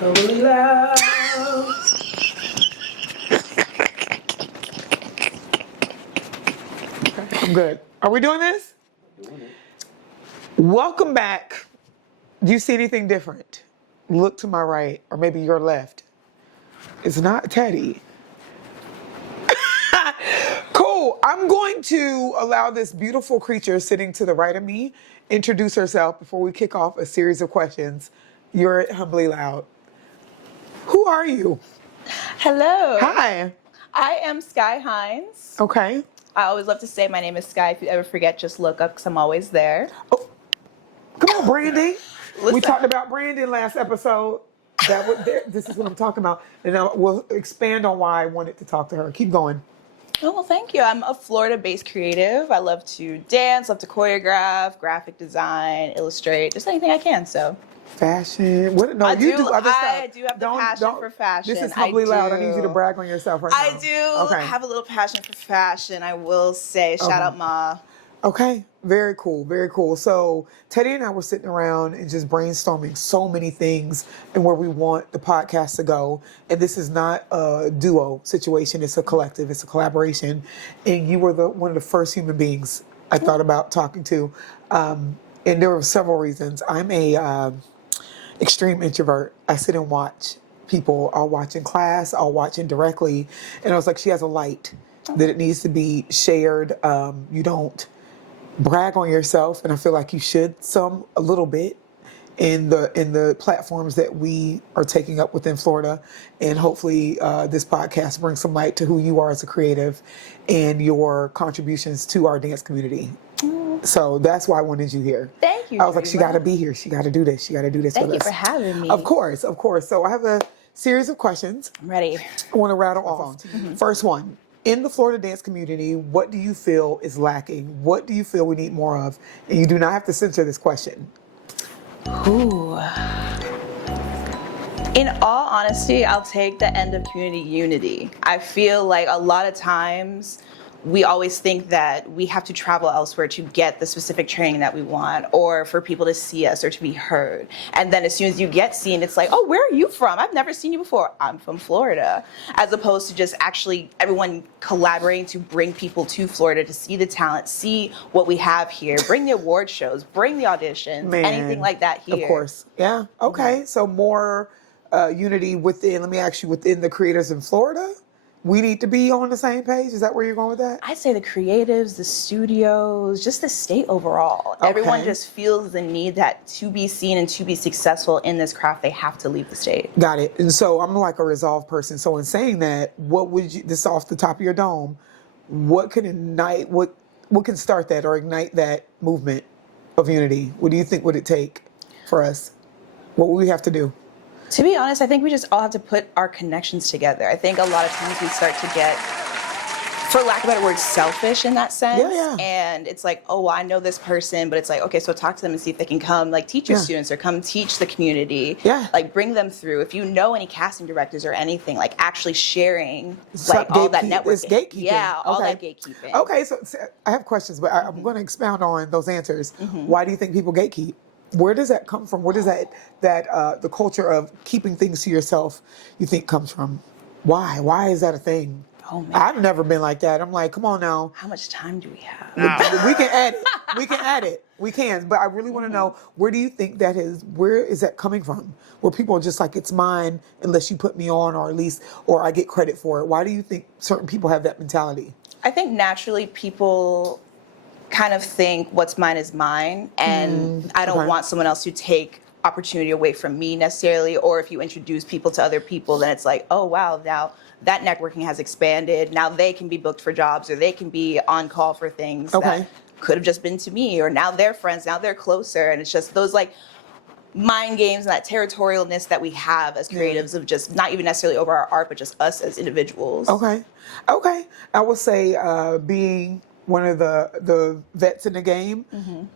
Humbly loud. I'm good. Are we doing this? Doing it. Welcome back. Do you see anything different? Look to my right, or maybe your left. It's not Teddy. Cool. I'm going to allow this beautiful creature sitting to the right of me introduce herself before we kick off a series of questions. You're at Humbly Loud. Who are you? Hello. Hi. I am Skye Hinds. Okay. I always love to say my name is Skye. If you ever forget, just look up because I'm always there. Oh, come on, Branding. We Listen. talked about Brandon last episode. This is what I'm talking about. And we'll expand on why I wanted to talk to her. Keep going. Oh, well, thank you. I'm a Florida-based creative. I love to dance, love to choreograph, graphic design, illustrate, just anything I can. So Fashion. What? No, you do other stuff. I do have the passion for fashion. This is Humbly Loud. I need you to brag on yourself right now. I do have a little passion for fashion, I will say. Shout out Ma. Okay, very cool, very cool. So Teddy and I were sitting around and just brainstorming so many things and where we want the podcast to go. And this is not a duo situation, it's a collective, it's a collaboration. And you were one of the first human beings I thought about talking to. And there were several reasons. I'm a extreme introvert. I sit and watch people. I'll watch in class, I'll watch indirectly. And I was like, she has a light that it needs to be shared. You don't brag on yourself, and I feel like you should a little bit in the platforms that we are taking up within Florida, and hopefully this podcast brings some light to who you are as a creative and your contributions to our dance community. So that's why I wanted you here. Thank you. I was like, she got to be here. She got to do this. She got to do this with us. Thank you for having me. Of course. So I have a series of questions. I'm ready. I want to rattle off. First one. In the Florida dance community, what do you feel is lacking? What do you feel we need more of? And you do not have to censor this question. Ooh. In all honesty, I'll take the end of community unity. I feel like a lot of times we always think that we have to travel elsewhere to get the specific training that we want, or for people to see us or to be heard. And then as soon as you get seen, it's like, oh, where are you from? I've never seen you before. I'm from Florida. As opposed to just actually everyone collaborating to bring people to Florida to see the talent, see what we have here, bring the award shows, bring the auditions, anything like that here. Of course. Yeah. Okay. So more unity within, let me ask you, within the creators in Florida? We need to be on the same page? Is that where you're going with that? I'd say the creatives, the studios, just the state overall. Okay. Everyone just feels the need that to be seen and to be successful in this craft, they have to leave the state. Got it. And so I'm like a resolved person. So in saying that, what would you, this off the top of your dome, what can start that or ignite that movement of unity? What do you think would it take for us? What would we have to do? To be honest, I think we just all have to put our connections together. I think a lot of times we start to get, for lack of a better word, selfish in that sense. Yeah. And it's like, oh, well, I know this person, but it's like, okay, so talk to them and see if they can come, like, teach your students or come teach the community. Yeah. Like, bring them through. If you know any casting directors or anything, like, actually sharing, like, all that networking. It's gatekeeping. Yeah, all that gatekeeping. Okay, so I have questions, but I'm going to expound on those answers. Why do you think people gatekeep? Where does that come from? Where does that the culture of keeping things to yourself you think comes from? Why? Why is that a thing? Oh, man. I've never been like that. I'm like, come on now. How much time do we have? We can add it. We can add it. We can. But I really want to know, where do you think that is? Where is that coming from? Where people are just like, it's mine unless you put me on, or I get credit for it. Why do you think certain people have that mentality? I think naturally people kind of think what's mine is mine, and I don't want someone else to take opportunity away from me necessarily. Or if you introduce people to other people, then it's like, oh wow, now that networking has expanded. Now they can be booked for jobs, or they can be on call for things that could have just been to me, or now they're friends, now they're closer. And it's just those like mind games and that territorialness that we have as creatives of just not even necessarily over our art, but just us as individuals. Okay. I will say being one of the vets in the game,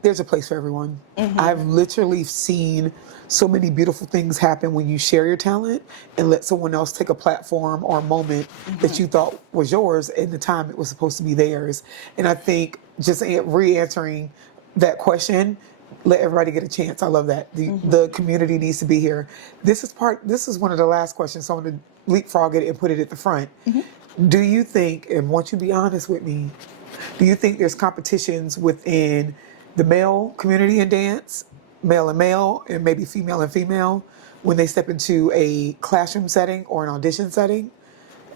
there's a place for everyone. I've literally seen so many beautiful things happen when you share your talent and let someone else take a platform or a moment that you thought was yours in the time it was supposed to be theirs. And I think just re-answering that question, let everybody get a chance. I love that. The community needs to be here. This is one of the last questions, so I'm going to leapfrog it and put it at the front. Do you think, and once you be honest with me, do you think there's competitions within the male community in dance, male and male, and maybe female and female, when they step into a classroom setting or an audition setting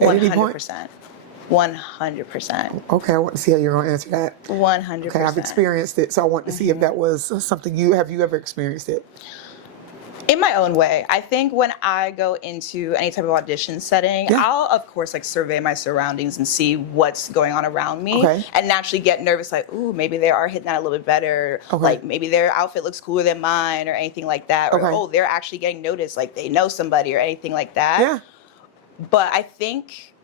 at any point? 100%. 100%. Okay, I want to see how you're going to answer that. 100%. Okay, I've experienced it, so I want to see if that was something have you ever experienced it? In my own way. I think when I go into any type of audition setting, I'll of course like survey my surroundings and see what's going on around me, and naturally get nervous, like, ooh, maybe they are hitting that a little bit better. Like maybe their outfit looks cooler than mine or anything like that. Or oh, they're actually getting noticed, like they know somebody or anything like that. Yeah. But I think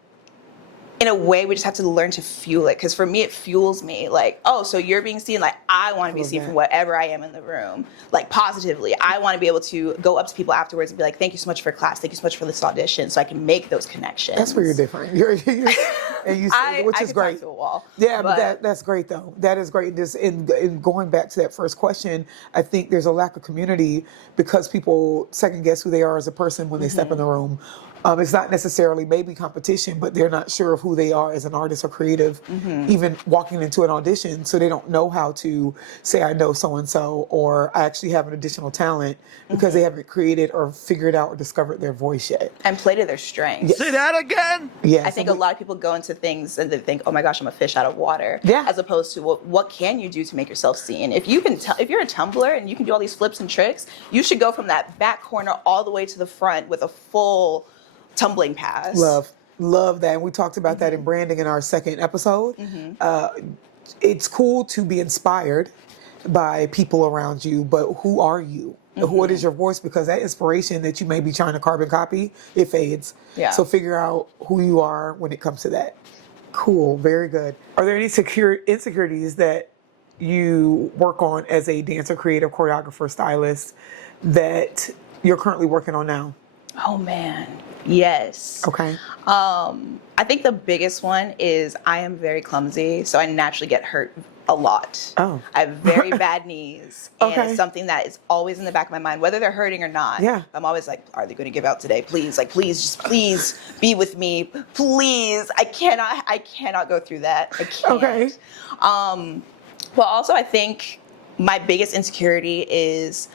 in a way, we just have to learn to fuel it. Because for me, it fuels me. Like, oh, so you're being seen. Like, I want to be seen for whatever I am in the room. Like, positively. I want to be able to go up to people afterwards and be like, thank you so much for class. Thank you so much for this audition. So I can make those connections. That's where you're different. And you which is great. Talk to a wall. Yeah, but that's great, though. That is great. Just in going back to that first question, I think there's a lack of community because people second guess who they are as a person when they step in the room. It's not necessarily maybe competition, but they're not sure of who they are as an artist or creative, even walking into an audition. So they don't know how to say, I know so-and-so, or I actually have an additional talent because they haven't created or figured out or discovered their voice yet. And play to their strengths. Yes. Say that again? Yes. I think a lot of people go into things and they think, oh my gosh, I'm a fish out of water. Yeah. As opposed to, well, what can you do to make yourself seen? If you can, if you're a tumbler and you can do all these flips and tricks, you should go from that back corner all the way to the front with a full tumbling pass. Love that. And we talked about that in branding in our second episode. It's cool to be inspired by people around you, but who are you? What is your voice? Because that inspiration that you may be trying to carbon copy, it fades. Yeah. So figure out who you are when it comes to that. Cool. Very good. Are there any insecurities that you work on as a dancer, creative, choreographer, stylist that you're currently working on now? Oh man, yes. Okay. I think the biggest one is I am very clumsy, so I naturally get hurt a lot. Oh. I have very bad knees, and Okay. it's something that is always in the back of my mind, whether they're hurting or not. Yeah. I'm always like, are they going to give out today? Please, like, please, just please be with me, please. I cannot go through that. I can't. Okay. Well, also, I think my biggest insecurity is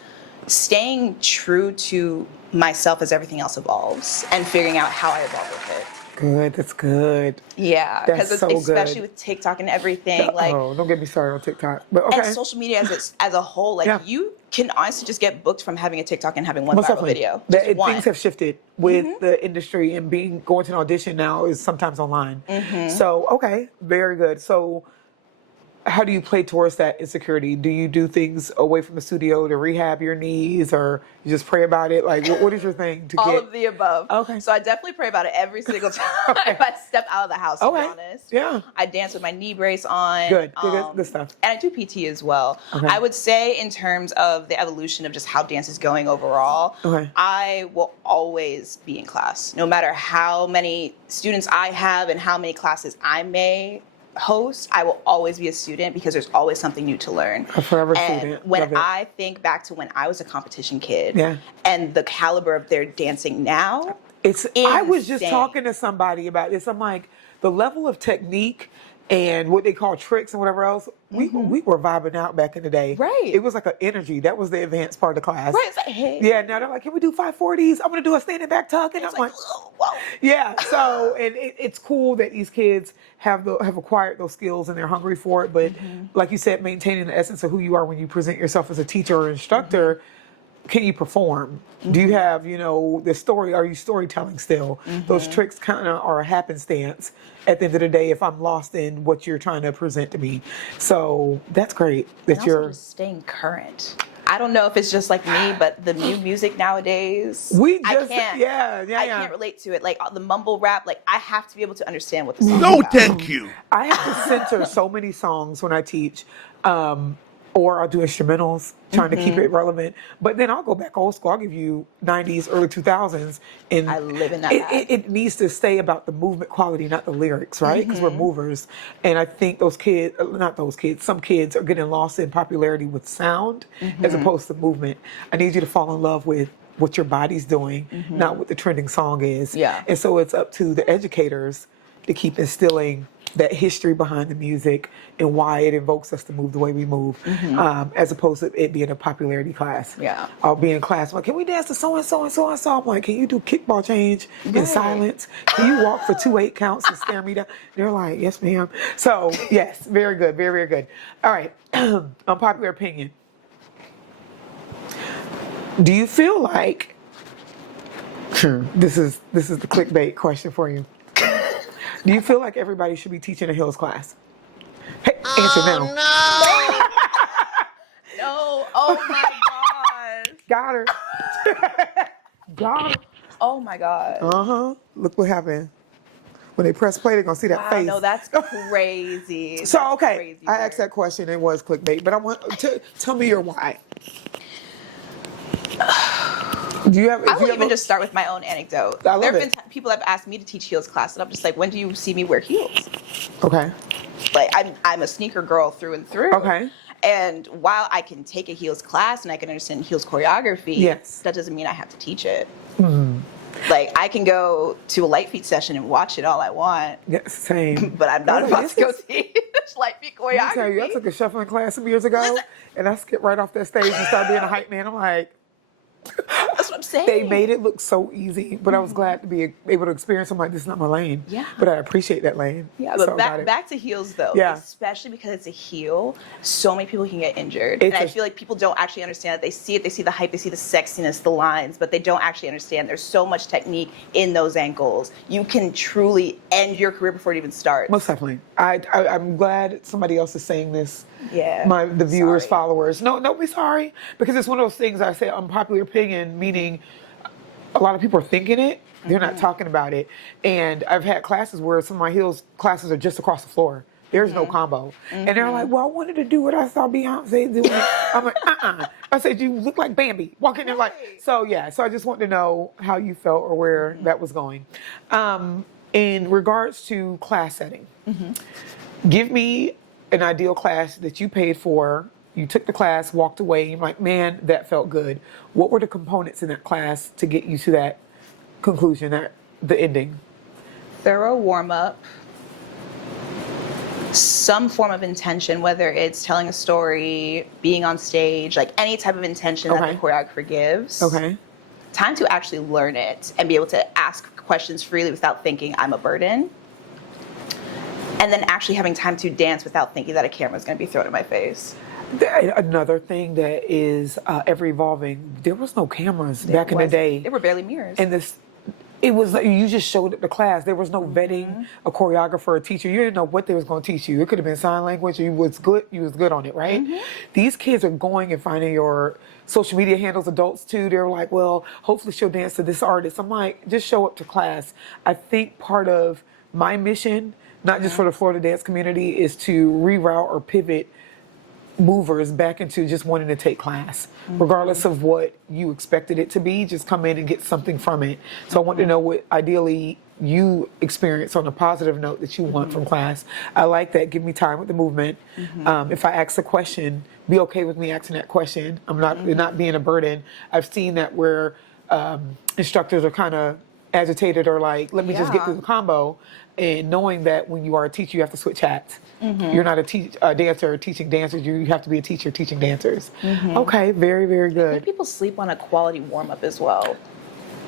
staying true to myself as everything else evolves and figuring out how I evolve with it. Good. That's good. Yeah, That's because so especially good. with TikTok and everything, like, oh, don't get me started on TikTok. But okay. and social media as a whole, like Yeah. you can honestly just get booked from having a TikTok and having one Most viral definitely. video. That- Just one. Things have shifted with the industry, and going to an audition now is sometimes online. So, okay, very good. So, how do you play towards that insecurity? Do you do things away from the studio to rehab your knees, or you just pray about it? Like, what is your thing to All get? of the above. Okay. So I definitely pray about it every single time I step out of the house, to be Okay. honest. Yeah. I dance with my knee brace on. Good. Good stuff. And I do PT as well. Okay. I would say in terms of the evolution of just how dance is going overall, Okay. I will always be in class. No matter how many students I have and how many classes I may host, I will always be a student because there's always something new to learn. A forever And student. when Love it. I think back to when I was a competition kid, Yeah. and the caliber of their dancing now, I was just insane. talking to somebody about this. I'm like, the level of technique and what they call tricks and whatever else, we were vibing out back in the day. Right. It was like an energy. That was the advanced part of the class. right? It's like, hey, Yeah, now they're like, can we do 540s? I'm going to do a standing back tuck. And it's I'm like, whoa. yeah. So, and it's cool that these kids have acquired those skills and they're hungry for it. But like you said, maintaining the essence of who you are when you present yourself as a teacher or instructor. Can you perform? Do you have, the story? Are you storytelling still? Those tricks kind of are a happenstance at the end of the day if I'm lost in what you're trying to present to me. So that's great that And also you're. just staying current. I don't know if it's just like me, but the new music nowadays, I can't relate to it. Like the mumble rap, like I have to be able to understand what the song is No, about. thank you. I have to censor so many songs when I teach. or I'll do instrumentals, trying to keep it relevant. But then I'll go back old school. I'll give you 90s, early 2000s. And I live in that it needs to stay about the movement quality, not the lyrics, right? Because we're movers. And I think some kids are getting lost in popularity with sound as opposed to movement. I need you to fall in love with what your body's doing, not what the trending song is. Yeah. And so it's up to the educators to keep instilling that history behind the music and why it invokes us to move the way we move, as opposed to it being a popularity class. Yeah. I'll be in class, I'm like, can we dance to so-and-so and so-and-so? I'm like, can you do kickball change in silence? Can you walk for 2 8 counts and stare me down? They're like, yes, ma'am. So, yes, very good, very, very good. All right, unpopular opinion. Do you feel like, this is the clickbait question for you. Do you feel like everybody should be teaching a Hills class? Hey, answer now. No. No. Oh my gosh. Got her. Got her. Oh my god. Look what happened. When they press play, they're going to see that face. No, that's crazy. So, That's okay, crazy I work. asked that question. It was clickbait, but I want to tell me your why. Do you have? I will even just start with my own anecdote. I love There have it. been people that have asked me to teach heels class, and I'm just like, when do you see me wear heels? Okay. Like, I'm a sneaker girl through and through. Okay. And while I can take a heels class and I can understand heels choreography, Yes. that doesn't mean I have to teach it. Like, I can go to a light feet session and watch it all I want, Yeah, same. but I'm not Yeah, about this to go is- teach light feet Let me tell you, I choreography. took a shuffling class some years ago, and I skipped right off that stage and started being a hype man. I'm like, That's what I'm saying. they made it look so easy, but I was glad to be able to experience. I'm like, this is not my lane. Yeah. But I appreciate that lane. Yeah, So but I got it. back to heels though. Yeah. Especially because it's a heel, so many people can get injured. It's and I a- feel like people don't actually understand it. They see it, they see the hype, they see the sexiness, the lines, but they don't actually understand there's so much technique in those ankles. You can truly end your career before it even starts. Most definitely. I'm glad somebody else is saying this. Yeah. The viewers, Sorry. followers. No, don't be sorry. Because it's one of those things I say unpopular opinion, meaning a lot of people are thinking it, they're not talking about it. And I've had classes where some of my heels classes are just across the floor. There's no combo. And they're like, well, I wanted to do what I saw Beyonce doing. I'm like, I said, you look like Bambi. Walk in there like, so yeah. So I just wanted to know how you felt or where that was going. In regards to class setting, give me an ideal class that you paid for. You took the class, walked away, you're like, man, that felt good. What were the components in that class to get you to that conclusion, the ending? Thorough warm up, some form of intention, whether it's telling a story, being on stage, like any type of intention that Okay. the choreographer gives. Okay. Time to actually learn it and be able to ask questions freely without thinking I'm a burden. And then actually having time to dance without thinking that a camera is going to be thrown in my face. Another thing that is ever evolving, there was no cameras back in the day. There were barely mirrors. And it was like you just showed up to class. There was no vetting a choreographer, a teacher. You didn't know what they was going to teach you. It could have been sign language. You was good on it, right? These kids are going and finding your social media handles, adults too. They're like, well, hopefully she'll dance to this artist. I'm like, just show up to class. I think part of my mission, not just for the Florida dance community, is to reroute or pivot movers back into just wanting to take class, regardless of what you expected it to be. Just come in and get something from it. So I want to know what ideally you experience on a positive note that you want from class. I like that. Give me time with the movement. If I ask a question, be okay with me asking that question. I'm not being a burden. I've seen that where instructors are kind of agitated or like, let me just get through the combo. And knowing that when you are a teacher, you have to switch hats. You're not a dancer teaching dancers. You have to be a teacher teaching dancers. Okay, very, very I think good. people sleep on a quality warm up as well.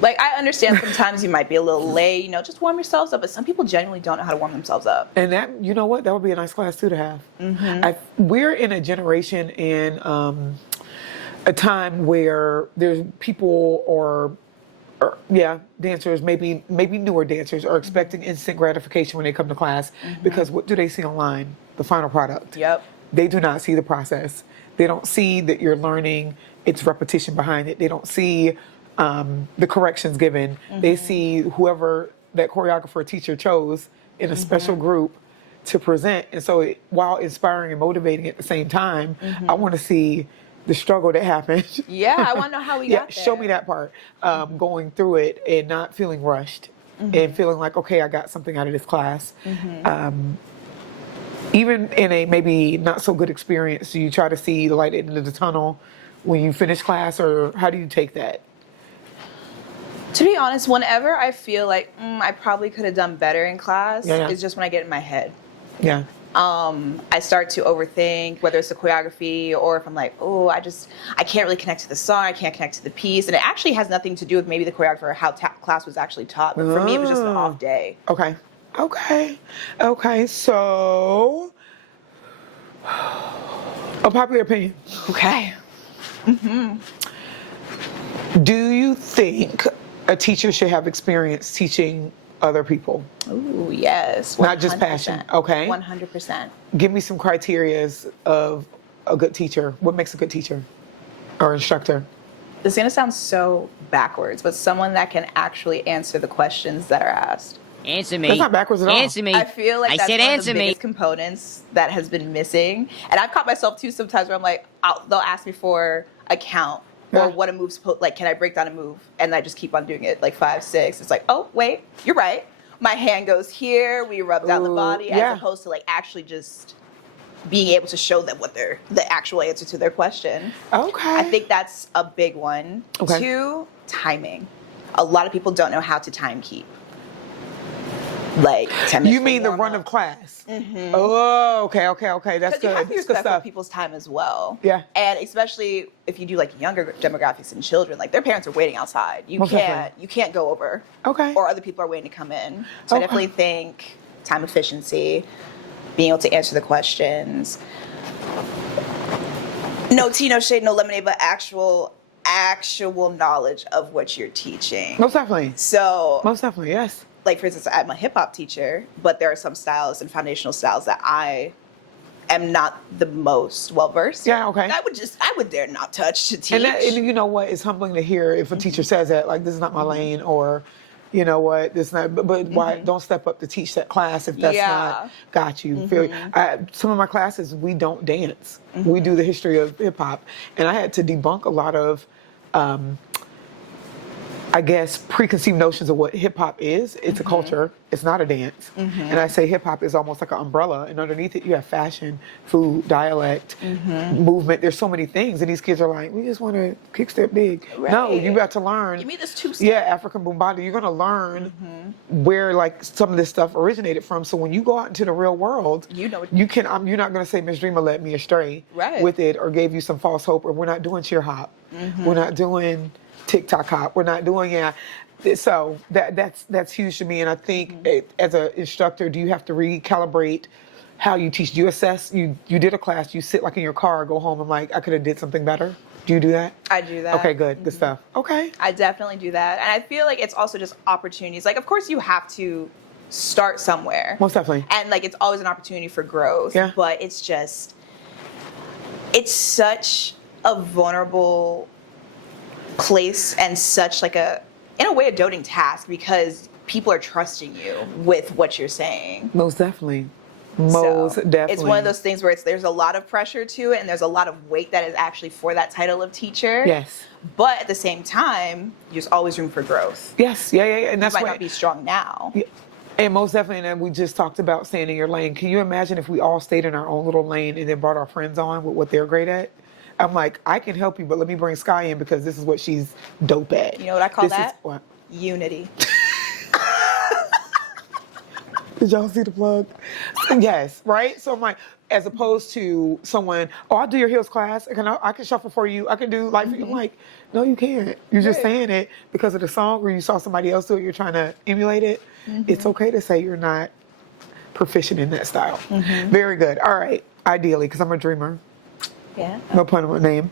Like, I understand sometimes you might be a little late, just warm yourselves up, but some people genuinely don't know how to warm themselves up. And that, you know what, that would be a nice class too to have. We're in a generation and a time where there's people or dancers, maybe newer dancers are expecting instant gratification when they come to class because what do they see online? The final product. Yep. They do not see the process. They don't see that you're learning. It's repetition behind it. They don't see the corrections given. They see whoever that choreographer or teacher chose in a special group to present. And so while inspiring and motivating at the same time, I want to see the struggle that happened. Yeah, I want to know how we got there. Show me that part. Going through it and not feeling rushed and feeling like, okay, I got something out of this class. Even in a maybe not so good experience, do you try to see the light at the end of the tunnel when you finish class, or how do you take that? To be honest, whenever I feel like I probably could have done better in class, it's just when I get in my head. Yeah. I start to overthink whether it's the choreography or if I'm like, oh, I can't really connect to the song, I can't connect to the piece. And it actually has nothing to do with maybe the choreographer or how class was actually taught. But for me, it was just an off day. Okay. So, a popular opinion. Okay. Do you think a teacher should have experience teaching other people? Ooh, yes. 100%. Not just passion. Okay. 100%. Give me some criterias of a good teacher. What makes a good teacher or instructor? This is going to sound so backwards, but someone that can actually answer the questions that are asked. Answer me. That's not backwards at all. Answer me. I feel like that's said one answer of the me. biggest components that has been missing. And I've caught myself too sometimes where I'm like, they'll ask me for a count or what a move's like, can I break down a move? And I just keep on doing it like 5, 6. It's like, oh, wait, you're right. My hand goes here. We rub down the body as opposed to like actually just being able to show them what the actual answer to their question. Okay. I think that's a big one. Okay. 2, timing. A lot of people don't know how to time keep. Like 10 minutes. You mean the run of class? Oh, okay. That's good. Because you have to be That's good respectful stuff. of people's time as well. Yeah. And especially if you do like younger demographics and children, like their parents are waiting outside. You Most definitely. can't go over. Okay. Or other people are waiting to come in. So I definitely think time efficiency, being able to answer the questions. No tea, no shade, no lemonade, but actual knowledge of what you're teaching. Most definitely. So Most definitely, yes. like for instance, I'm a hip hop teacher, but there are some styles and foundational styles that I am not the most well versed. Yeah, okay. I would dare not touch to teach. And you know what? It's humbling to hear if a teacher says that, like, this is not my lane, or, you know what, this not. But why don't step up to teach that class if that's not got you? Some of my classes we don't dance. We do the history of hip hop, and I had to debunk a lot of. I guess preconceived notions of what hip hop is. It's a culture. It's not a dance. And I say hip hop is almost like an umbrella, and underneath it you have fashion, food, dialect, movement. There's so many things, and these kids are like, we just want to kick step big. Right. No, you got to learn. Give me this 2-step. Yeah, African Boombada. You're gonna learn where like some of this stuff originated from. So when you go out into the real world, You know what you can. You're not gonna say Miss Dreamer led me astray with it, or gave you some false hope, or we're not doing cheer hop. We're not doing TikTok hop. We're not doing so that's huge to me. And I think as an instructor, do you have to recalibrate how you teach? Do you assess? You did a class. You sit like in your car, go home. I'm like, I could have did something better. Do you do that? I do that. Okay, good stuff. Okay. I definitely do that. And I feel like it's also just opportunities. Like, of course, you have to start somewhere. Most definitely. And like, it's always an opportunity for growth. Yeah. But it's such a vulnerable place and such like in a way, a doting task because people are trusting you with what you're saying. Most definitely. Most definitely. It's one of those things where there's a lot of pressure to it and there's a lot of weight that is actually for that title of teacher. Yes. But at the same time, there's always room for growth. Yes. Yeah. And that's You might why. not be strong now. Yeah. And most definitely, and we just talked about staying in your lane. Can you imagine if we all stayed in our own little lane and then brought our friends on with what they're great at? I'm like, I can help you, but let me bring Skye in because this is what she's dope at. You know what I call that? What? Unity. Did y'all see the plug? Yes, right? So I'm like, as opposed to someone, I'll do your heels class. I can shuffle for you. I can do life for you. I'm like, no, you can't. You're just saying it because of the song or you saw somebody else do it. You're trying to emulate it. It's okay to say you're not proficient in that style. Very good. All right. Ideally, because I'm a dreamer. Yeah. No pun on my name.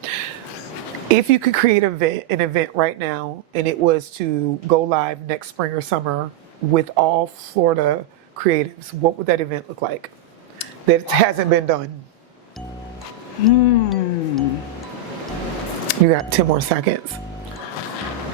If you could create an event right now and it was to go live next spring or summer with all Florida creatives, what would that event look like that hasn't been done? You got 10 more seconds.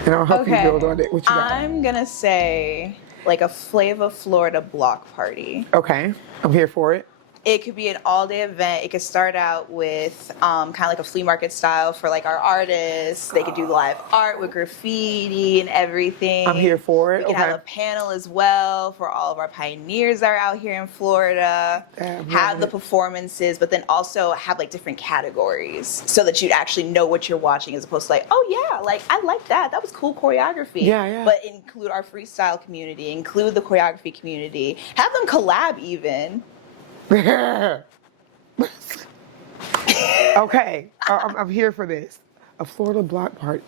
And I'll help you build on it. What you got? I'm going to say like a Flava Florida block party. Okay, I'm here for it. It could be an all-day event. It could start out with kind of like a flea market style for like our artists. They could do live art with graffiti and everything. I'm here for it. We can have a panel as well for all of our pioneers that are out here in Florida. Have the performances, but then also have like different categories so that you'd actually know what you're watching as opposed to like, oh yeah, like I like that. That was cool choreography. Yeah. But include our freestyle community, include the choreography community. Have them collab even. Okay, I'm here for this. A Florida block party.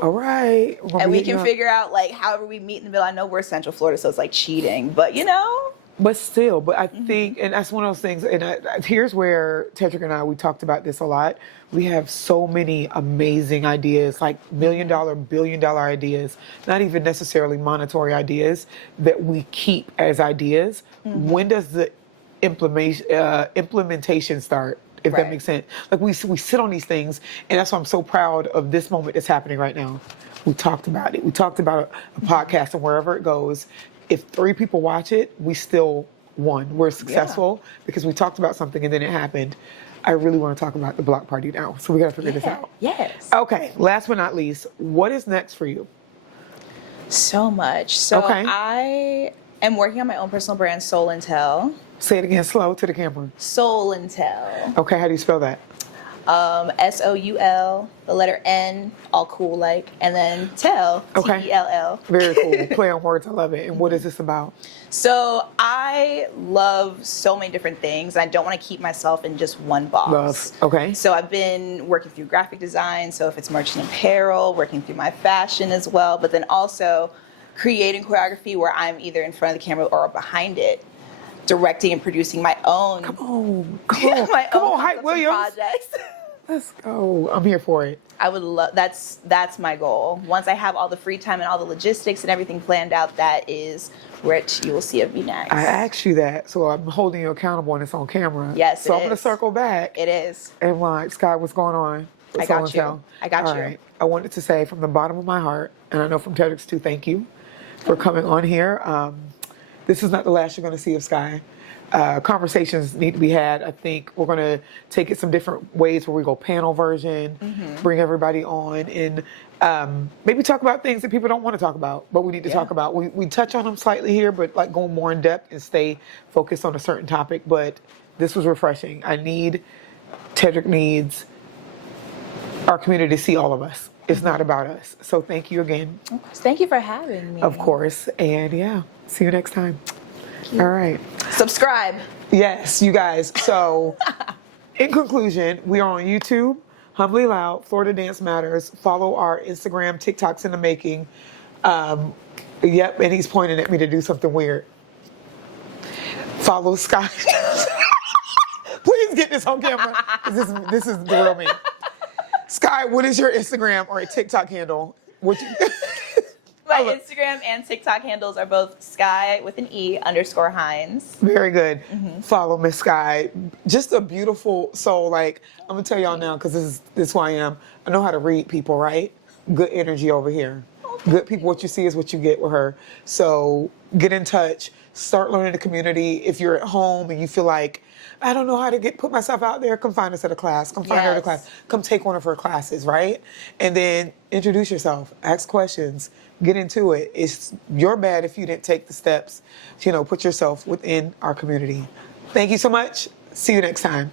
All right. And we can figure out like however we meet in the middle. I know we're Central Florida, so it's like cheating, but you know. But still, I think, and that's one of those things, and here's where Tedrick and I, we talked about this a lot. We have so many amazing ideas, like $1 million, $1 billion ideas, not even necessarily monetary ideas that we keep as ideas. When does the implementation start, if that makes sense? Like we sit on these things, and that's why I'm so proud of this moment that's happening right now. We talked about it. We talked about a podcast, and wherever it goes, if 3 people watch it, we still won. We're successful because we talked about something and then it happened. I really want to talk about the block party now, so we got to figure this out. Yes. Okay, last but not least, what is next for you? So much. So I am working on my own personal brand, Soul and Tell. Say it again, slow to the camera. Soul and Tell. Okay, how do you spell that? SOUL, the letter N, all cool like, and then Tell, TELL. Very cool. Play on words, I love it. And what is this about? So I love so many different things. I don't want to keep myself in just one box. Okay. So I've been working through graphic design. So if it's merch and apparel, working through my fashion as well, but then also creating choreography where I'm either in front of the camera or behind it, directing and producing my own. Come on, Hype Williams. Projects. Let's go. I'm here for it. I would love. That's my goal. Once I have all the free time and all the logistics and everything planned out, that is what you will see of me next. I asked you that, so I'm holding you accountable, and it's on camera. Yes, so I'm going to circle back. It is. And like, Skye, what's going on? I got you. All you. Right. I wanted to say from the bottom of my heart, and I know from Tedrick's too, thank you for coming on here. This is not the last you're going to see of Skye. Conversations need to be had. I think we're going to take it some different ways where we go panel version, bring everybody on, and maybe talk about things that people don't want to talk about, but we need to talk about. We touch on them slightly here, but like going more in depth and stay focused on a certain topic. But this was refreshing. Tedrick needs our community to see all of us. It's not about us. So thank you again. Thank you for having me. Of course. And see you next time. All right. Subscribe. Yes, you guys. So, in conclusion, we are on YouTube, Humbly Loud, Florida Dance Matters. Follow our Instagram, TikToks in the making. Yep, and he's pointing at me to do something weird. Follow Skye. Please get this on camera. This is the real me. Skye, what is your Instagram or a TikTok handle? My Instagram and TikTok handles are both Skye with an E _ Hinds. Very good. Follow Miss Skye. Just a beautiful soul. Like, I'm gonna tell y'all now, because this is who I am. I know how to read people, right? Good energy over here. Good people. What you see is what you get with her. So get in touch. Start learning the community. If you're at home and you feel like, I don't know how to put myself out there, come find us at a class. Come find her at a class. Come take one of her classes, right? And then introduce yourself. Ask questions. Get into it. It's your bad if you didn't take the steps. Put yourself within our community. Thank you so much. See you next time.